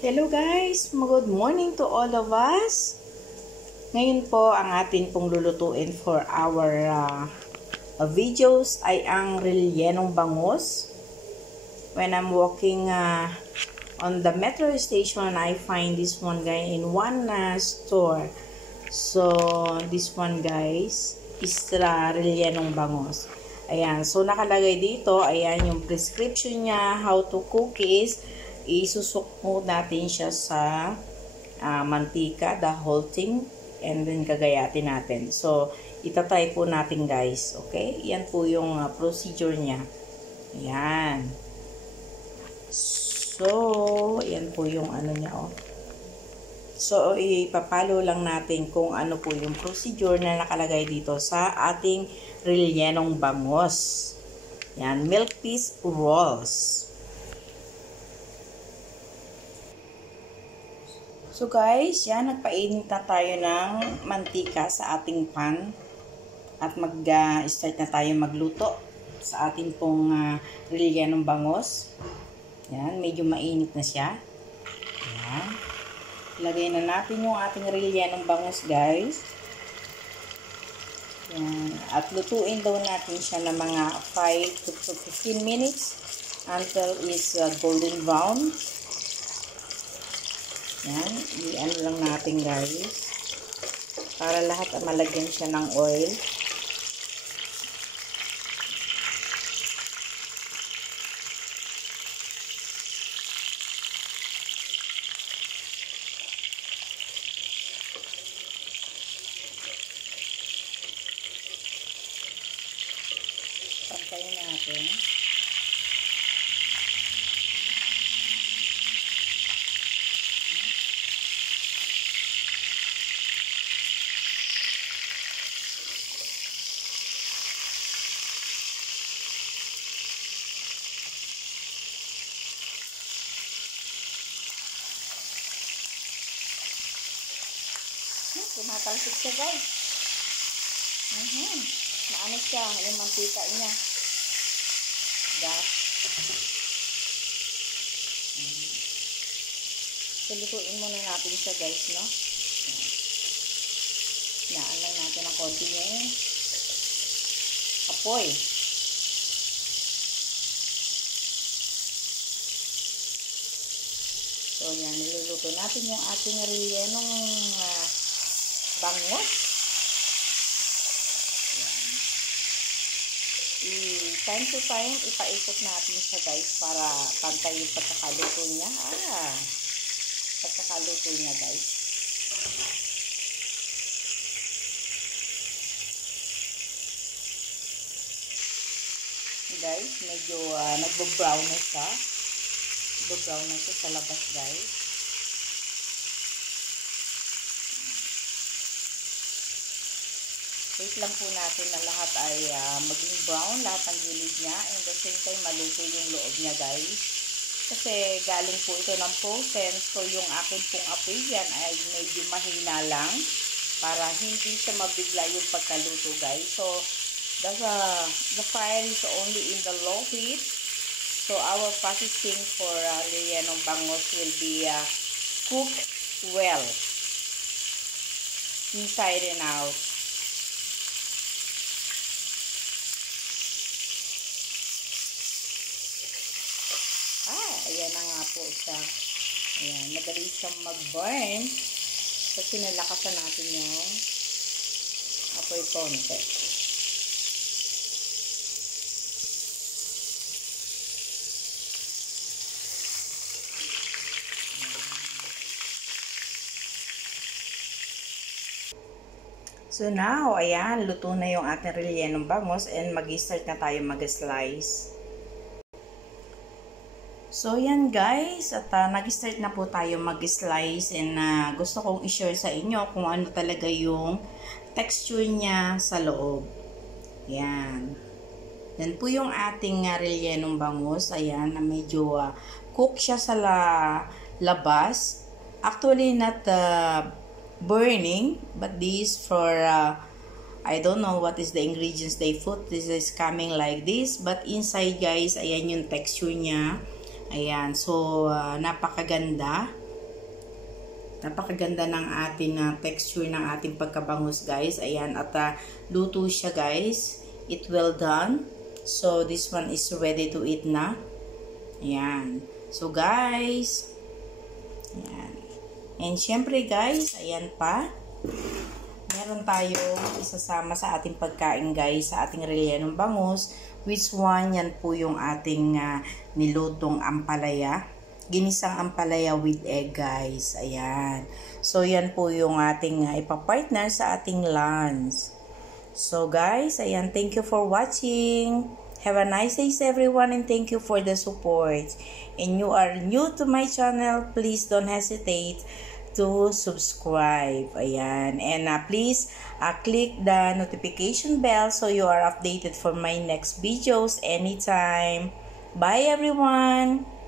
Hello guys! Good morning to all of us. Ngayon po, ang atin pong lulutuin for our videos ay ang rellenong bangus. When I'm walking on the metro station, I find this one guy in one store. So, this one guys is rellenong bangus. Ayan, so nakalagay dito, ayan yung prescription niya, how to cook is, isusukmo natin siya sa mantika, the whole thing, and then gagayatin natin. So, itatry po natin guys, okay? Yan po yung procedure niya. Ayan. So, yan po yung ano niya, oh. So, ipapalo lang natin kung ano po yung procedure na nakalagay dito sa ating rellenong bangus. Yan, milk piece rolls. So guys, yan, nagpainit na tayo ng mantika sa ating pan at mag-start na tayo magluto sa ating pong rellenong bangus. Yan, medyo mainit na siya. Yan. Lagay na natin yung ating rellenong bangus guys. Yan. At lutuin daw natin siya ng mga 5 to 15 minutes until is golden brown. Yan, i-ano lang natin guys para lahat malagyan siya ng oil. Pantayin natin. Tumatalsik siya guys. Maano siya yung mantika niya. Gas. So, lutuin muna natin siya guys, no? Hinaan lang natin ang konti yung apoy. So, yan. Niluluto natin yung ating rellenong bangus. Time to time, ipaikot natin siya guys para pantay yung pagkakaluto niya. Pagkakaluto niya guys. Guys, medyo nagbo-brown na siya. Nagbo-brown na siya sa labas guys. Wait lang po natin na lahat ay maging brown, lahat ng gilid niya. And at the same time, maluto yung loob niya guys. Kasi galing po ito ng frozen. So yung akin pong apoy yan ay medyo mahina lang. Para hindi siya mabigla yung pagkaluto guys. So the fire is only in the low heat. So our processing for rellenong bangus will be cooked well. Inside and out. Ayan na nga po siya. Ayan, madali siyang mag-burn kasi nalakasan natin yung apoy konti. So now, ayan, luto na yung ating rellenong bangus and mag-start na tayo mag-slice. So, yan guys, at nag-start na po tayo mag-slice and gusto kong i-share sa inyo kung ano talaga yung texture niya sa loob. Yan. Yan po yung ating rellenong bangus. Ayan, na medyo cook siya sa labas. Actually, not burning, but this for, I don't know what is the ingredients they put. This is coming like this, but inside guys, ayan yung texture niya. Ayan, so napakaganda. Napakaganda ng ating texture ng ating pagkabangus, guys. Ayan, at luto siya, guys. It well done. So, this one is ready to eat na. Ayan. So, guys. Ayan. And, syempre, guys, ayan pa. Meron tayo isasama sa ating pagkain, guys, sa ating rellenong bangus. Which one? Yan po yung ating nilutong ampalaya. Ginisang ampalaya with egg, guys. Ayan. So, yan po yung ating ipapartner sa ating lunch. So, guys, ayan. Thank you for watching. Have a nice day, everyone, and thank you for the support. And you are new to my channel, please don't hesitate to subscribe. Ayan. And please click the notification bell so you are updated for my next videos anytime. Bye, everyone!